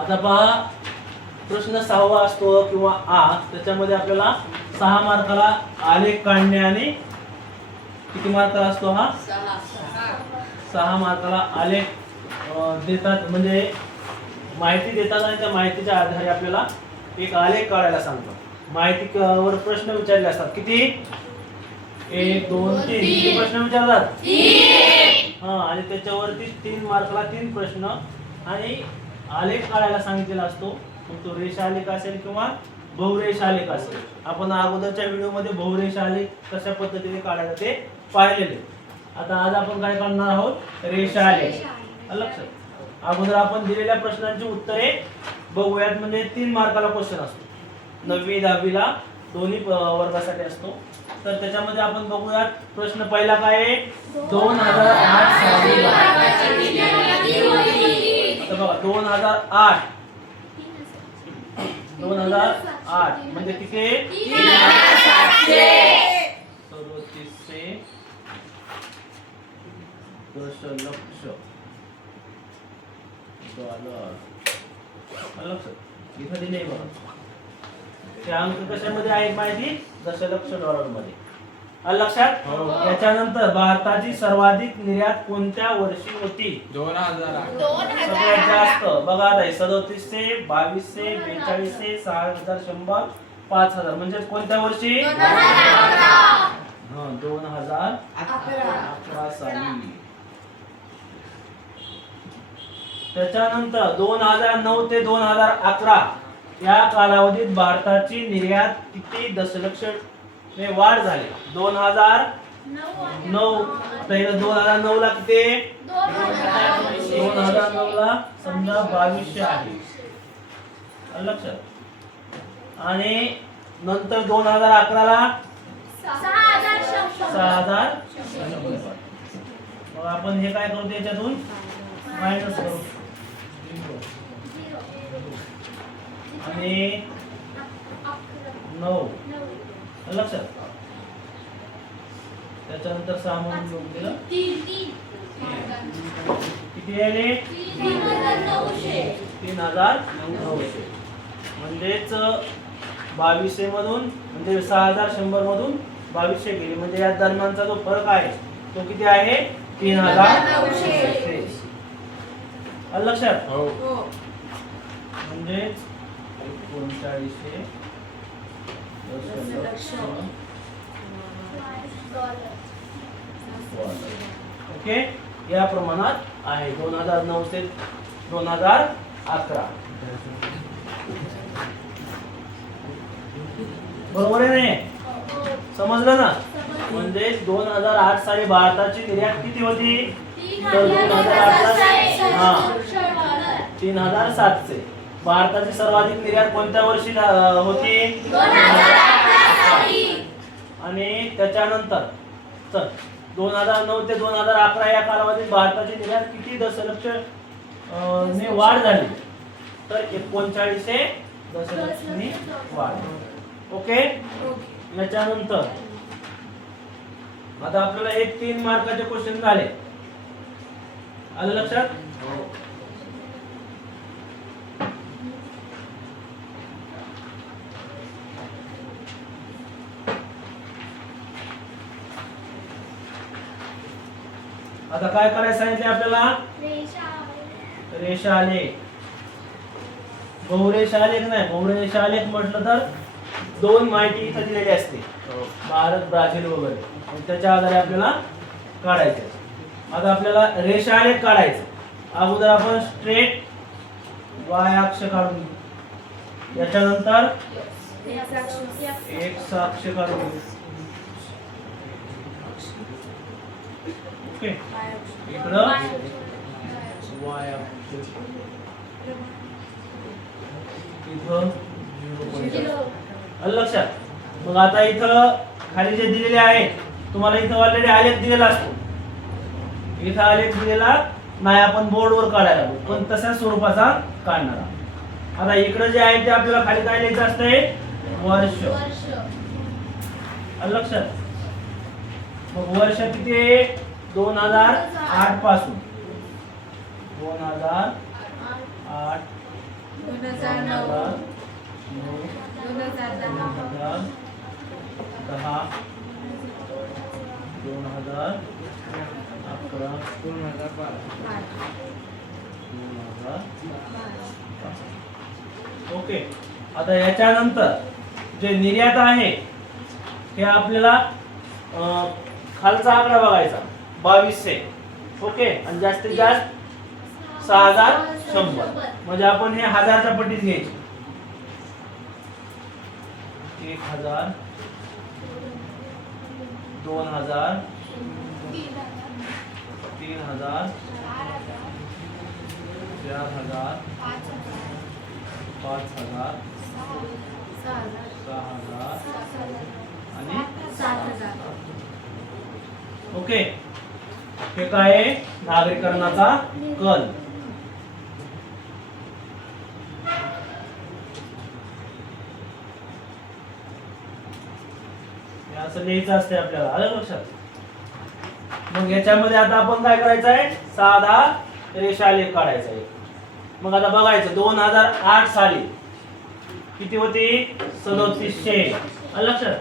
आता पहा प्रश्न 6वा असतो किंवा त्याच्यामध्ये आपल्याला 6 मार्काला आलेख काढणे आणि किती मार्काला असतो हा 6 मार्काला आलेख देतात, म्हणजे माहिती देतात आणि त्या माहितीच्या आधारे आपल्याला एक आलेख काढायला सांगतात. माहितीवर प्रश्न विचारले असतात. किती 1 2 3 किती प्रश्न विचारतात आणि त्याच्यावरती 3 मार्काला 3 प्रश्न आणि आलेख काढायला सांगितलेला असतो. मग तो रेषा आलेख असेल किंवा बहुरेष आलेख असेल. आपण अगोदरच्या व्हिडिओमध्ये बहुरेष आलेख कशा पद्धतीने काढायचा ते पाहिलेले. आता आज आपण काय करणार आहोत रेषा आलेख. लक्षात अगोदर आपण दिलेल्या प्रश्नांची उत्तरे बघूयात. म्हणजे 3 मार्काला क्वेश्चन असतो. 9वी 10वी ला दोन्ही वर्गासाठी असतो. तर त्याच्यामध्ये आपण बघूयात प्रश्न पहिला काय आहे 2008 साली. आता बघा 2008 म्हणजे किती 3700 दशलक्ष डॉलर. लक्षात इथं दिले बघा ते अंक कशामध्ये आहेत माहिती दशलक्ष डॉलर मध्ये. लक्षात याच्यानंतर भारताची सर्वाधिक निर्यात कोणत्या वर्षी होती 2008. सगळ्यात जास्त बघा आता 3700 2200 4200 6100 5000 म्हणजे कोणत्या वर्षी 2011 साली. त्याच्यानंतर 2009 ते 2011 या कालावधीत भारताची निर्यात किती दशलक्ष ने वाढ झाली. 2009 तर 2009 ला किती 2009 ला समजा 2200 आहे लक्षात. आणि नंतर 2011 ला 6000. मग आपण हे काय करू याच्यातून मायनस करू आणि 9 लक्षात. त्याच्यानंतर 6 म्हणून घेऊन दिलं किती आले 3900. म्हणजेच 2200 मधून म्हणजे 6100 मधून 2200 गेले. म्हणजे या दरम्यानचा जो फरक आहे तो किती आहे 3900. लक्षात म्हणजेच 3900 ओके या प्रमाणात आहे 2009 ते 2011. बरोबर आहे नाही समजलं ना. म्हणजे 2008 साली भारताची निर्यात किती होती तर 3700. भारताची सर्वाधिक निर्यात कोणत्या वर्षी होती 2011. आणि त्याच्यानंतर 2009 ते 2011 या कालावधीत भारताची निर्यात किती दशलक्ष ने वाढ झाली तर 3900 दशलक्ष ने वाढ. ओके याच्यानंतर आता आपल्याला एक 3 मार्काचे क्वेश्चन झाले. आलं लक्षात. आता काय करायचं सांगितले आपल्याला रेषा आलेख. बहुरेष आलेख नाही. बहुरेष आलेख म्हटलं तर 2 माहिती इथं दिलेली असते भारत ब्राझील वगैरे त्याच्या आधारे आपल्याला काढायचे. आता आपल्याला रेषा आलेख काढायचं. अगोदर आपण स्ट्रेट y अक्ष काढून घेऊ. याच्यानंतर x अक्ष काढून घेऊ. ओके इकडं y अक्ष इथं 0. लक्षात. मग आता इथं खाली जे दिलेले आहे तुम्हाला इथं ऑलरेडी आलेख दिलेला असतो. इथं आलेख दिलेला नाही आपण बोर्डवर काढायला पण तशाच स्वरूपाचा काढणार. आता इकडे जे आहे ते आपल्याला खाली काय लिहायचं असतंय वर्ष. लक्षात. मग वर्ष किती आहे 2008 पासून 2008 2009, 2010, 2010, 2011, 2012. ओके. आता याच्यानंतर जे निर्यात आहे हे आपल्याला खालचा आकडा बघायचा 2200. ओके. आणि जास्तीत जास्त 6100. म्हणजे आपण हे हजारच्या पटीत घ्यायचे. 1000, 2000, 3000, 4000, 5000, 6000 आणि 7,000. ओके. हे काय आहे? नागरीकरणाचा कल. हे असं लिहायचं असते आपल्याला. आलं लक्षात? मग याच्यामध्ये आता आपण काय करायचं आहे? साधा रेषालेख काढायचा आहे. मग आता बघायचं 2008 साली किती होती? 3700. आलं लक्षात?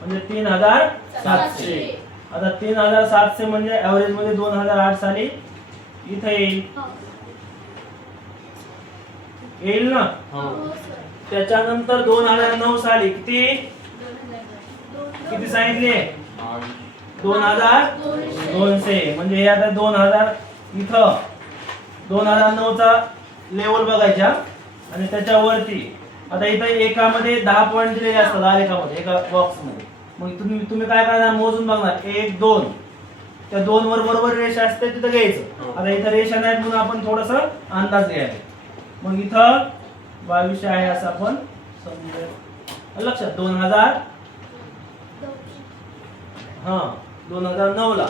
म्हणजे 3700. आता 3700 म्हणजे ऍव्हरेज मध्ये 2008 साली इथे येईल ना? त्याच्यानंतर 2009 साली किती सांगितले? 2200. म्हणजे हे आता 2000 इथं 2009 चा लेवल बघायचा आणि त्याच्यावरती आता इथं एकामध्ये 10 पॉईंट दिलेले असतात आलेखामध्ये एका बॉक्स मध्ये. मग तुम्ही काय करणार? मोजून बघणार 1 2. त्या 2 वर बरोबर रेषा असते तिथं घ्यायचं. आता इथं रेषा नाही म्हणून आपण थोडंसं अंदाज घ्यायचा. मग इथं 2200 आहे असं आपण समजूया. लक्षात? 2000 2009 ला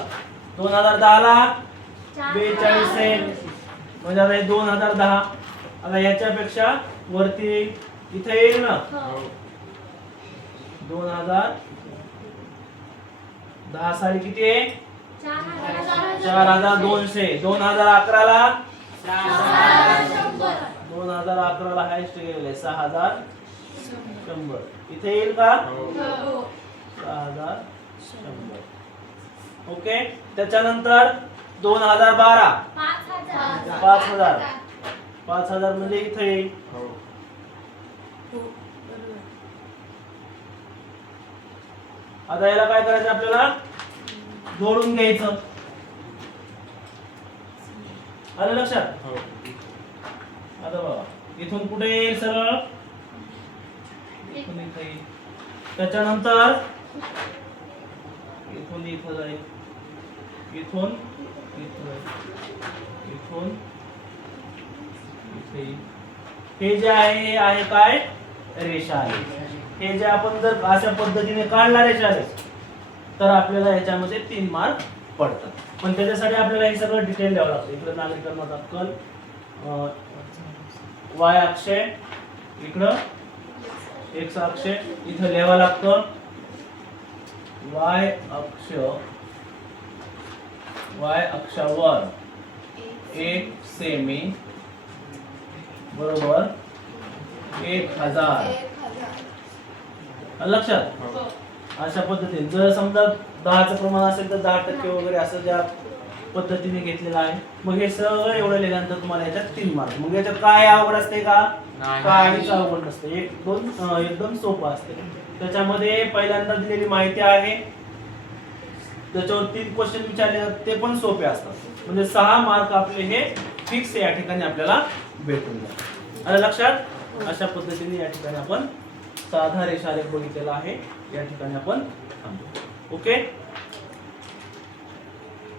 2010 ला 42 आहे. म्हणजे आता हे 2010. आता याच्यापेक्षा वरती इथे येईल ना? 2010 साली किती आहे? 4200. 2011 ला 2011 ला हायस्ट गेलेलं आहे 6100. इथे येईल का? 6100. ओके. त्याच्यानंतर 2012 5000 म्हणजे इथे येईल. आता याला काय करायचं? आपल्याला जोडून घ्यायचं. आलं लक्षात? आता बघा इथून कुठे येईल? सरळ इथून इथे येईल. त्याच्यानंतर इथून इथं जाईल. इथून इथं जाईल. इथून इथे येईल. हे जे आहे हे आहे काय? रेषा आहे. हे जे आपण जर अशा पद्धतीने काढला रेषा आहे तर आपल्याला याच्यामध्ये 3 मार्क पडतात. पण त्याच्यासाठी आपल्याला हे सगळं डिटेल द्यावं लागतं. इकडे नागरिकरणाचा कल, वाय अक्ष, इकडं एक्स अक्ष इथं लिहावं लागतं. वाय अक्षावर 1 सेमी बरोबर 1000. लक्षात? अशा पद्धतीने जर समजा 10चं प्रमाण असेल तर 10% वगैरे असं ज्या पद्धतीने घेतलेलं आहे. मग हे सगळं एवढं लिहिल्यानंतर तुम्हाला याच्यात 3 मार्क. मग याच्यात काय अवघड असते का? काहीच अवघड नसते. एकदम सोपं असते. त्याच्यामध्ये पहिल्यांदा दिलेली माहिती आहे त्याच्यावर 3 क्वेश्चन विचारले जातात ते पण सोपे असतात. म्हणजे 6 मार्क आपले हे फिक्स या ठिकाणी आपल्याला भेटून जातात. आलं लक्षात? अशा पद्धतीने या ठिकाणी आपण साधा रेषालेख बघितलेला आहे. या ठिकाणी आपण थांबू. ओके.